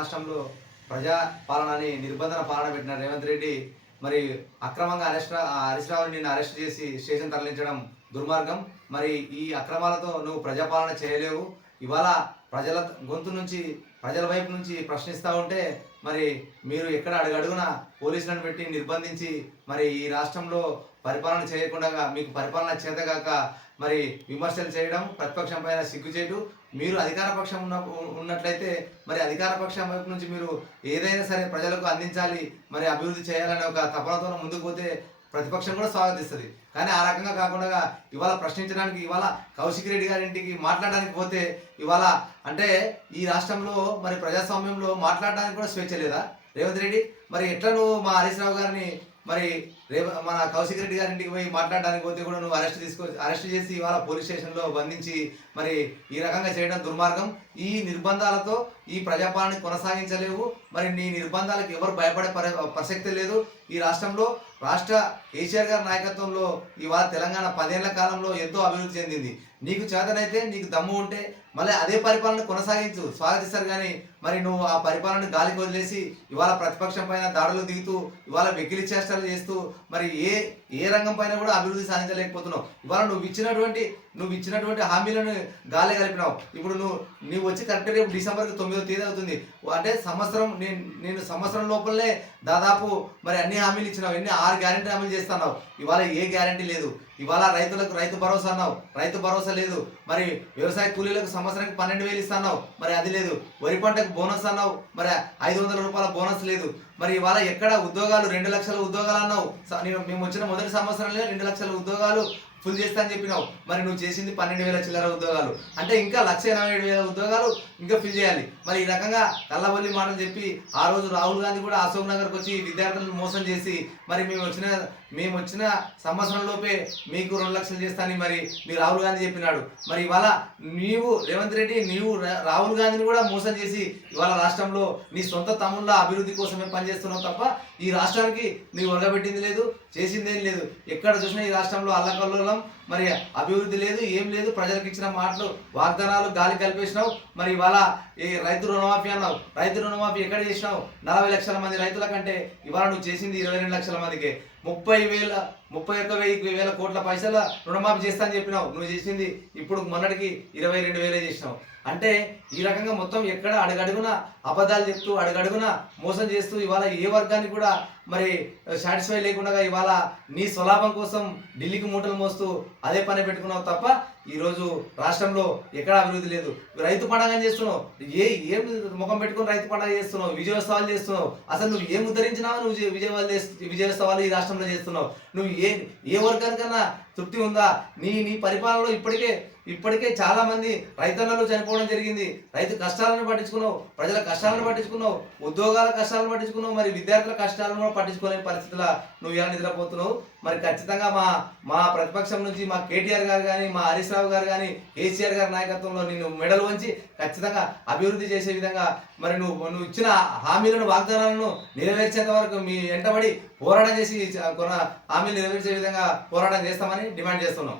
రాష్ట్రంలో ప్రజా పాలనని నిర్బంధన పాలన పెట్టిన రేవంత్ రెడ్డి మరి అక్రమంగా హరీష్ రావుని నిన్ను అరెస్ట్ చేసి స్టేషన్ తరలించడం దుర్మార్గం. మరి ఈ అక్రమాలతో నువ్వు ప్రజాపాలన చేయలేవు. ఇవాళ ప్రజల గొంతు నుంచి ప్రజల వైపు నుంచి ప్రశ్నిస్తూ ఉంటే మరి మీరు ఎక్కడ అడుగడుగున పోలీసులను పెట్టి నిర్బంధించి మరి ఈ రాష్ట్రంలో పరిపాలన చేయకుండా మీకు పరిపాలన చేతగాక మరి విమర్శలు చేయడం ప్రతిపక్షం పైన సిగ్గుచేటు. మీరు అధికార పక్షం ఉన్నట్లయితే మరి అధికార పక్షం వైపు నుంచి మీరు ఏదైనా సరే ప్రజలకు అందించాలి, మరి అభివృద్ధి చేయాలనే ఒక తపనతో ముందుకు పోతే ప్రతిపక్షం కూడా స్వాగతిస్తుంది. కానీ ఆ రకంగా కాకుండా ఇవాళ ప్రశ్నించడానికి, ఇవాళ కౌశిక్ రెడ్డి గారి ఇంటికి మాట్లాడడానికి పోతే ఇవాళ అంటే ఈ రాష్ట్రంలో మరి ప్రజాస్వామ్యంలో మాట్లాడడానికి కూడా స్వేచ్ఛ లేదా రేవంత్ రెడ్డి? మరి ఎట్లా నువ్వు మా హరీష్ రావు గారిని మరి మన కౌశిక్ రెడ్డి గారి ఇంటికి పోయి మాట్లాడడానికి పోతే కూడా నువ్వు అరెస్ట్ చేసి ఇవాళ పోలీస్ స్టేషన్లో బంధించి మరి ఈ రకంగా చేయడం దుర్మార్గం. ఈ నిర్బంధాలతో ఈ ప్రజాపాలన కొనసాగించలేవు. మరి నీ నిర్బంధాలకు ఎవరు భయపడే ప్రసక్తి లేదు. ఈ రాష్ట్రంలో కేసీఆర్ గారి నాయకత్వంలో ఇవాళ తెలంగాణ 10 ఏళ్ల కాలంలో ఎంతో అభివృద్ధి చెందింది. నీకు చేతనైతే, నీకు దమ్ము ఉంటే మళ్ళీ అదే పరిపాలన కొనసాగించు, స్వాగతిస్తారు. కానీ మరి నువ్వు ఆ పరిపాలన గాలికి వదిలేసి ఇవాళ ప్రతిపక్షం పైన దాడులు దిగుతూ ఇవాళ వెకిలి చేష్టలు చేస్తూ మరి ఏ రంగం పైన కూడా అభివృద్ధి సాధించలేకపోతున్నావు. ఇవాళ నువ్వు ఇచ్చినటువంటి హామీలను గాలి కలిపినావు. ఇప్పుడు నువ్వు వచ్చి కరెక్ట్ రేపు డిసెంబర్కి 9వ తేదీ అవుతుంది. అంటే సంవత్సరం నేను సంవత్సరం లోపలనే దాదాపు మరి అన్ని హామీలు ఇచ్చినావు. 6 గ్యారెంటీ హామీలు చేస్తున్నావు. ఇవాళ ఏ గ్యారెంటీ లేదు. ఇవాళ రైతులకు రైతు భరోసా అన్నావు, రైతు భరోసా లేదు. మరి వ్యవసాయ కూలీలకు సంవత్సరానికి 12,000 ఇస్తున్నావు, మరి అది లేదు. వరి పంటకు బోనస్ అన్నావు, మరి 500 రూపాయల బోనస్ లేదు. మరి ఇవాళ ఎక్కడ ఉద్యోగాలు 2 లక్షల ఉద్యోగాలు అన్నావు. మేము వచ్చిన మొదటి సంవత్సరంలో 2 లక్షల ఉద్యోగాలు ఫుల్ చేస్తా అని చెప్పినావు. మరి నువ్వు చేసింది 12,000 చిల్లర ఉద్యోగాలు. అంటే ఇంకా 1,87,000 ఉద్యోగాలు ఇంకా ఫిల్ చేయాలి. మరి ఈ రకంగా కళ్ళబొల్లి మాటలు చెప్పి ఆ రోజు రాహుల్ గాంధీ కూడా అశోక్ నగర్కి వచ్చి విద్యార్థులను మోసం చేసి మరి మేము వచ్చిన సంవత్సరంలోపే మీకు 2 లక్షలు చేస్తానని మరి మీ రాహుల్ గాంధీ చెప్పినాడు. మరి ఇవాళ రేవంత్ రెడ్డి రాహుల్ గాంధీని కూడా మోసం చేసి ఇవాళ రాష్ట్రంలో నీ సొంత తమ్ముళ్ళ అభివృద్ధి కోసమే పనిచేస్తున్నావు తప్ప ఈ రాష్ట్రానికి నీవు ఒరగబెట్టింది లేదు, చేసిందేం లేదు. ఎక్కడ చూసినా ఈ రాష్ట్రంలో అల్లకల్లోలం, మరి అభివృద్ధి లేదు, ఏం లేదు. ప్రజలకు ఇచ్చిన మాటలు వాగ్దానాలు గాలి కలిపేసినావు. మరి ఇవాళ ఈ రైతు రుణమాఫీ అన్నావు. రైతు రుణమాఫీ ఎక్కడ చేసినావు? 40 లక్షల మంది రైతుల కంటే ఇవాళ నువ్వు చేసింది 22 లక్షల మందికి 31,000 కోట్ల పైసల రుణమాఫీ చేస్తా అని చెప్పినావు. నువ్వు చేసింది ఇప్పుడు మొన్నటికి 22,000 చేసినావు. అంటే ఈ రకంగా మొత్తం ఎక్కడ అడుగడుగున అబద్ధాలు చెప్తూ అడుగడుగున మోసం చేస్తూ ఇవాళ ఏ వర్గానికి కూడా మరి సాటిస్ఫై లేకుండా ఇవాళ నీ స్వలాభం కోసం ఢిల్లీకి మూటలు మోస్తూ అదే పని పెట్టుకున్నావు తప్ప ఈరోజు రాష్ట్రంలో ఎక్కడ అభివృద్ధి లేదు. రైతు పండుగ చేస్తున్నావు, ఏం ముఖం పెట్టుకుని రైతు పండుగ చేస్తున్నావు, విజయోత్సవాలు చేస్తున్నావు. అసలు నువ్వు ఏం ఉద్ధరించినావో నువ్వు విజయోత్సవాలు ఈ రాష్ట్రంలో చేస్తున్నావు. నువ్వు ఏ వర్గానికన్నా తృప్తి ఉందా? నీ పరిపాలనలో ఇప్పటికే చాలా మంది రైతన్నలు చనిపోవడం జరిగింది. రైతు కష్టాలను పట్టించుకున్నావు, ప్రజల కష్టాలను పట్టించుకున్నావు, ఉద్యోగాల కష్టాలను పట్టించుకున్నావు. మరి విద్యార్థుల కష్టాలను కూడా పట్టించుకోలేని పరిస్థితుల్లో నువ్వు ఎలా నిద్రపోతున్నావు? మరి ఖచ్చితంగా మా ప్రతిపక్షం నుంచి మా కేటీఆర్ గారు కానీ, మా హరీష్ రావు గారు కానీ, కేసీఆర్ గారి నాయకత్వంలో నిన్ను మెడలు వంచి ఖచ్చితంగా అభివృద్ధి చేసే విధంగా మరి నువ్వు ఇచ్చిన హామీలను, వాగ్దానాలను నెరవేర్చేంత వరకు మీ వెంటబడి పోరాటం చేసి కొన్న హామీలు నెరవేర్చే విధంగా పోరాటం చేస్తామని డిమాండ్ చేస్తున్నాం.